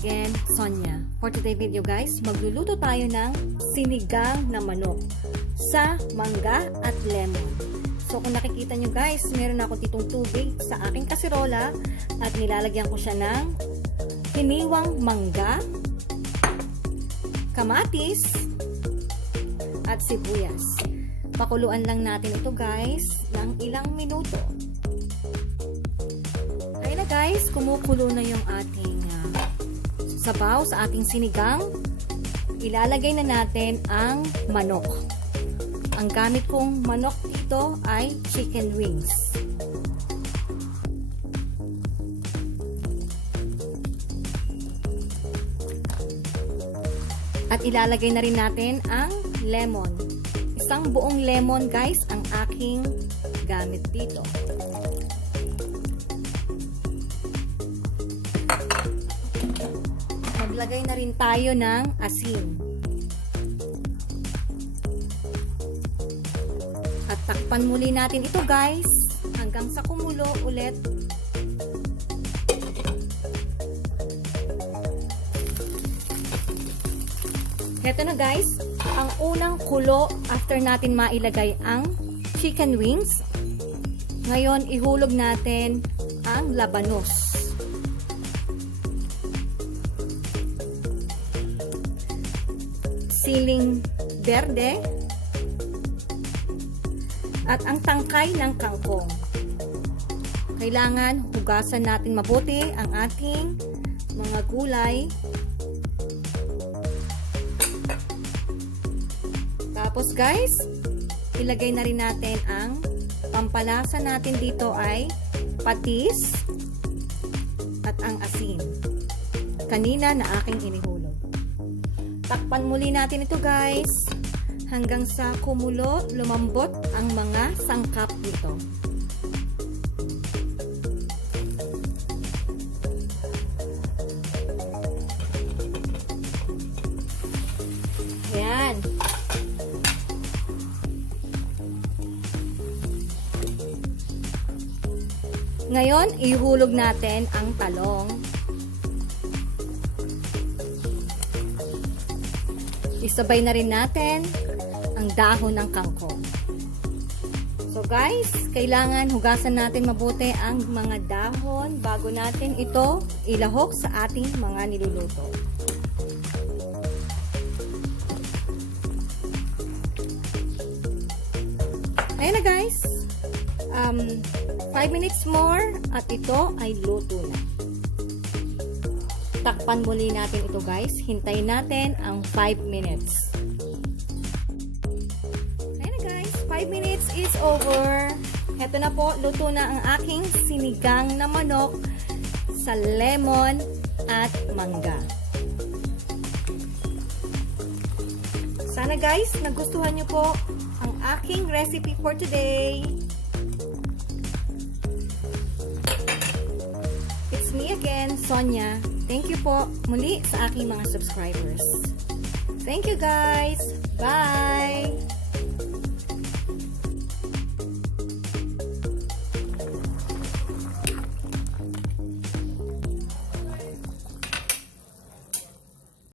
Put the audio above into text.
again, Sonia. For today video guys, magluluto tayo ng sinigang na manok sa mangga at lemon. So kung nakikita nyo guys, meron ako ditong tubig sa aking kasirola at nilalagyan ko siya ng hiniwang mangga, kamatis, at sibuyas. Pakuluan lang natin ito guys ng ilang minuto. Guys, kumukulo na yung ating sabaw sa ating sinigang. Ilalagay na natin ang manok. Ang gamit kong manok dito ay chicken wings. At ilalagay na rin natin ang lemon. Isang buong lemon guys ang aking gamit dito. Maglagay na rin tayo ng asin. At takpan muli natin ito guys hanggang sa kumulo ulit. Heto na guys, ang unang kulo after natin mailagay ang chicken wings. Ngayon, ihulog natin ang labanos. Siling berde at ang tangkay ng kangkong. Kailangan hugasan natin mabuti ang ating mga gulay Tapos guys, ilagay na rin natin ang pampalasa natin dito ay patis at ang asin. Kanina na aking inihulog. Takpan muli natin ito guys hanggang sa kumulo, lumambot ang mga sangkap nito. Ayan. Ngayon, ihulog natin ang talong. Isabay na rin natin ang dahon ng kangkong. So guys, kailangan hugasan natin mabuti ang mga dahon bago natin ito ilahok sa ating mga niluluto. Ayan na guys. Um, 5 minutes more at ito ay luto na. Takpan muli natin ito guys. Hintayin natin ang 5 minutes. Ayan guys. 5 minutes is over. Heto na po. Luto na ang aking sinigang na manok sa lemon at mangga. Sana guys, nagustuhan nyo po ang aking recipe for today. It's me again, Sonia. Thank you po muli sa aking mga subscribers. Thank you guys. Bye!